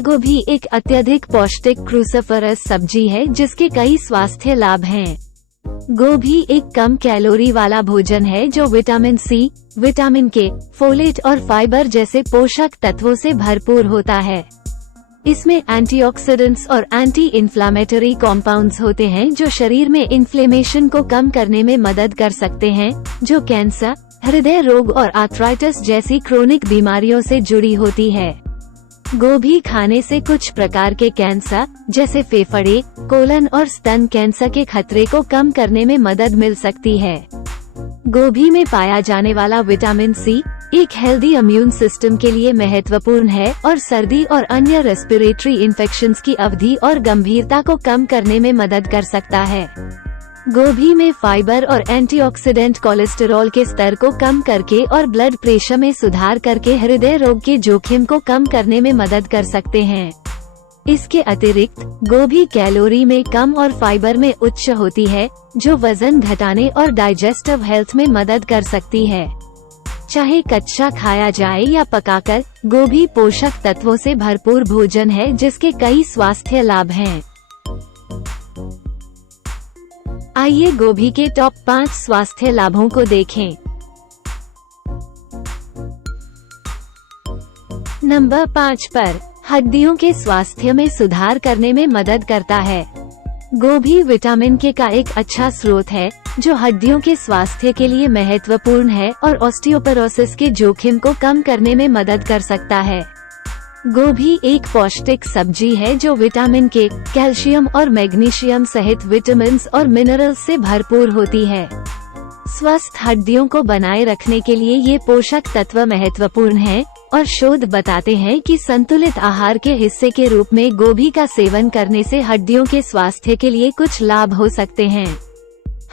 गोभी एक अत्यधिक पौष्टिक क्रूसिफरस सब्जी है जिसके कई स्वास्थ्य लाभ हैं। गोभी एक कम कैलोरी वाला भोजन है जो विटामिन सी, विटामिन के, फोलेट और फाइबर जैसे पोषक तत्वों से भरपूर होता है। इसमें एंटीऑक्सीडेंट्स और एंटी इन्फ्लामेटरी कॉम्पाउंड्स होते हैं जो शरीर में इन्फ्लेमेशन को कम करने में मदद कर सकते हैं, जो कैंसर, हृदय रोग और आर्थराइटिस जैसी क्रोनिक बीमारियों से जुड़ी होती है। गोभी खाने से कुछ प्रकार के कैंसर जैसे फेफड़े, कोलन और स्तन कैंसर के खतरे को कम करने में मदद मिल सकती है। गोभी में पाया जाने वाला विटामिन सी एक हेल्दी इम्यून सिस्टम के लिए महत्वपूर्ण है और सर्दी और अन्य रेस्पिरेटरी इन्फेक्शंस की अवधि और गंभीरता को कम करने में मदद कर सकता है। गोभी में फाइबर और एंटीऑक्सीडेंट कोलेस्टेरॉल के स्तर को कम करके और ब्लड प्रेशर में सुधार करके हृदय रोग के जोखिम को कम करने में मदद कर सकते हैं। इसके अतिरिक्त गोभी कैलोरी में कम और फाइबर में उच्च होती है, जो वजन घटाने और डाइजेस्टिव हेल्थ में मदद कर सकती है। चाहे कच्चा खाया जाए या पकाकर, गोभी पोषक तत्वों से भरपूर भोजन है जिसके कई स्वास्थ्य लाभ हैं। आइए गोभी के टॉप 5 स्वास्थ्य लाभों को देखें। नंबर 5 पर हड्डियों के स्वास्थ्य में सुधार करने में मदद करता है। गोभी विटामिन के का एक अच्छा स्रोत है जो हड्डियों के स्वास्थ्य के लिए महत्वपूर्ण है और ऑस्टियोपोरोसिस के जोखिम को कम करने में मदद कर सकता है। गोभी एक पौष्टिक सब्जी है जो विटामिन के, कैल्शियम और मैग्नीशियम सहित विटामिन्स और मिनरल्स से भरपूर होती है। स्वस्थ हड्डियों को बनाए रखने के लिए ये पोषक तत्व महत्वपूर्ण हैं और शोध बताते हैं कि संतुलित आहार के हिस्से के रूप में गोभी का सेवन करने से हड्डियों के स्वास्थ्य के लिए कुछ लाभ हो सकते हैं।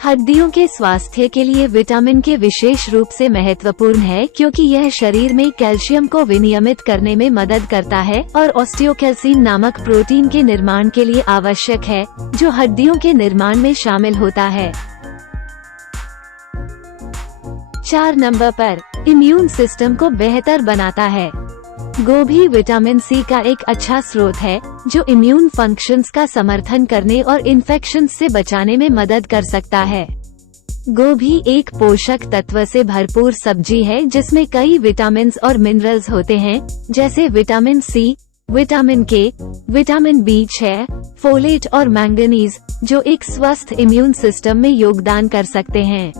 हड्डियों के स्वास्थ्य के लिए विटामिन के विशेष रूप से महत्वपूर्ण है क्योंकि यह शरीर में कैल्शियम को विनियमित करने में मदद करता है और ऑस्टियोकैल्सिन नामक प्रोटीन के निर्माण के लिए आवश्यक है, जो हड्डियों के निर्माण में शामिल होता है। 4 नंबर पर इम्यून सिस्टम को बेहतर बनाता है। गोभी विटामिन सी का एक अच्छा स्रोत है जो इम्यून फंक्शंस का समर्थन करने और इन्फेक्शंस से बचाने में मदद कर सकता है। गोभी एक पोषक तत्व से भरपूर सब्जी है जिसमें कई विटामिन्स और मिनरल्स होते हैं, जैसे विटामिन सी, विटामिन के, विटामिन B6, फोलेट और मैंगनीज, जो एक स्वस्थ इम्यून सिस्टम में योगदान कर सकते हैं।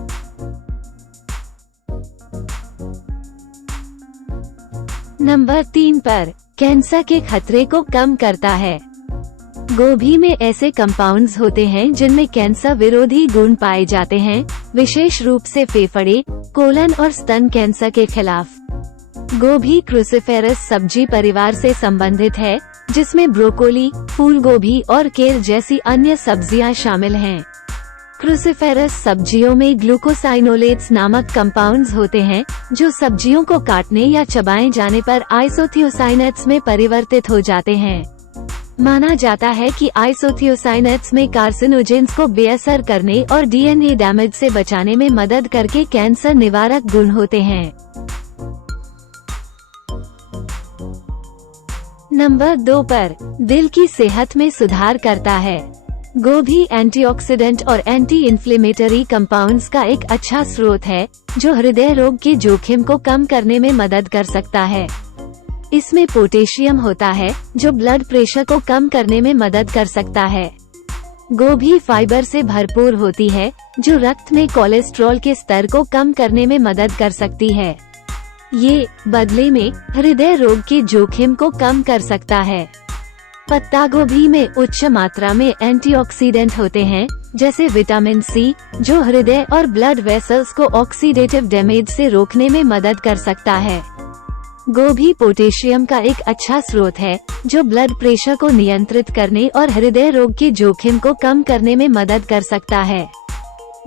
नंबर 3 पर कैंसर के खतरे को कम करता है। गोभी में ऐसे कंपाउंड्स होते हैं जिनमें कैंसर विरोधी गुण पाए जाते हैं, विशेष रूप से फेफड़े, कोलन और स्तन कैंसर के खिलाफ। गोभी क्रूसिफेरस सब्जी परिवार से संबंधित है, जिसमें ब्रोकोली, फूल गोभी और केल जैसी अन्य सब्जियां शामिल हैं। क्रूसिफेरस सब्जियों में ग्लूकोसाइनोलेट्स नामक कंपाउंड्स होते हैं जो सब्जियों को काटने या चबाए जाने पर आइसोथियोसाइनेट्स में परिवर्तित हो जाते हैं। माना जाता है कि आइसोथियोसाइनेट्स में कार्सिनोजेंस को बेअसर करने और डीएनए डैमेज से बचाने में मदद करके कैंसर निवारक गुण होते हैं। नंबर 2 पर दिल की सेहत में सुधार करता है। गोभी एंटीऑक्सीडेंट और एंटी इन्फ्लेमेटरी कंपाउंड्स का एक अच्छा स्रोत है जो हृदय रोग के जोखिम को कम करने में मदद कर सकता है। इसमें पोटेशियम होता है जो ब्लड प्रेशर को कम करने में मदद कर सकता है। गोभी फाइबर से भरपूर होती है जो रक्त में कोलेस्ट्रॉल के स्तर को कम करने में मदद कर सकती है। ये बदले में हृदय रोग के जोखिम को कम कर सकता है। पत्ता गोभी में उच्च मात्रा में एंटीऑक्सीडेंट होते हैं, जैसे विटामिन सी, जो हृदय और ब्लड वेसल्स को ऑक्सीडेटिव डैमेज से रोकने में मदद कर सकता है। गोभी पोटेशियम का एक अच्छा स्रोत है जो ब्लड प्रेशर को नियंत्रित करने और हृदय रोग के जोखिम को कम करने में मदद कर सकता है।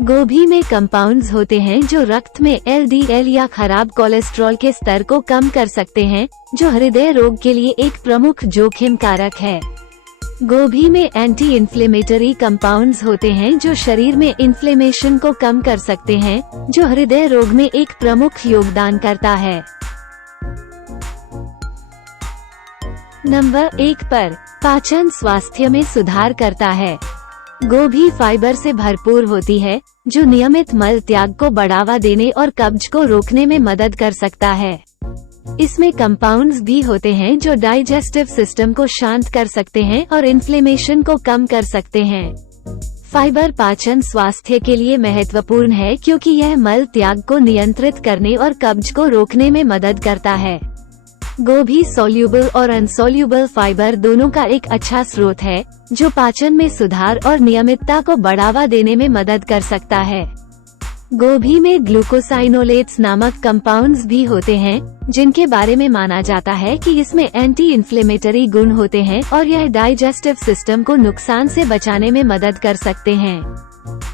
गोभी में कंपाउंड्स होते हैं जो रक्त में LDL या खराब कोलेस्ट्रॉल के स्तर को कम कर सकते हैं, जो हृदय रोग के लिए एक प्रमुख जोखिम कारक है। गोभी में एंटी इन्फ्लेमेटरी कंपाउंड्स होते हैं जो शरीर में इन्फ्लेमेशन को कम कर सकते हैं, जो हृदय रोग में एक प्रमुख योगदान करता है। नंबर 1 पर पाचन स्वास्थ्य में सुधार करता है। गोभी फाइबर से भरपूर होती है, जो नियमित मल त्याग को बढ़ावा देने और कब्ज को रोकने में मदद कर सकता है। इसमें कंपाउंड्स भी होते हैं जो डाइजेस्टिव सिस्टम को शांत कर सकते हैं और इन्फ्लेमेशन को कम कर सकते हैं। फाइबर पाचन स्वास्थ्य के लिए महत्वपूर्ण है क्योंकि यह मल त्याग को नियंत्रित करने और कब्ज को रोकने में मदद करता है। गोभी सोल्यूबल और अनसोल्यूबल फाइबर दोनों का एक अच्छा स्रोत है, जो पाचन में सुधार और नियमितता को बढ़ावा देने में मदद कर सकता है। गोभी में ग्लूकोसाइनोलेट्स नामक कंपाउंड्स भी होते हैं, जिनके बारे में माना जाता है कि इसमें एंटी इन्फ्लेमेटरी गुण होते हैं और यह डाइजेस्टिव सिस्टम को नुकसान से बचाने में मदद कर सकते हैं।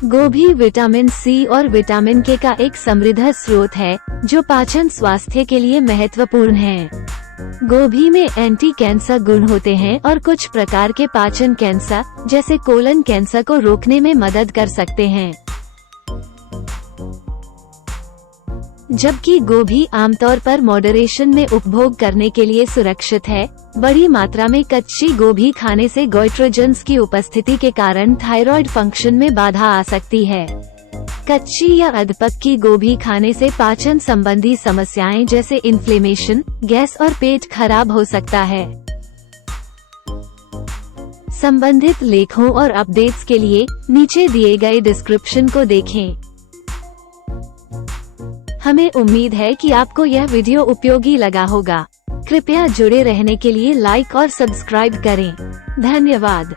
गोभी विटामिन सी और विटामिन के का एक समृद्ध स्रोत है, जो पाचन स्वास्थ्य के लिए महत्वपूर्ण है। गोभी में एंटी कैंसर गुण होते हैं और कुछ प्रकार के पाचन कैंसर, जैसे कोलन कैंसर को रोकने में मदद कर सकते हैं। जबकि गोभी आमतौर पर मॉडरेशन में उपभोग करने के लिए सुरक्षित है, बड़ी मात्रा में कच्ची गोभी खाने से गोइट्रोजेंस की उपस्थिति के कारण थायराइड फंक्शन में बाधा आ सकती है। कच्ची या अधपक्की गोभी खाने से पाचन संबंधी समस्याएं जैसे इन्फ्लेमेशन, गैस और पेट खराब हो सकता है। संबंधित लेखों और अपडेट्स के लिए नीचे दिए गए डिस्क्रिप्शन को देखें। हमें उम्मीद है कि आपको यह वीडियो उपयोगी लगा होगा। कृपया जुड़े रहने के लिए लाइक और सब्सक्राइब करें। धन्यवाद।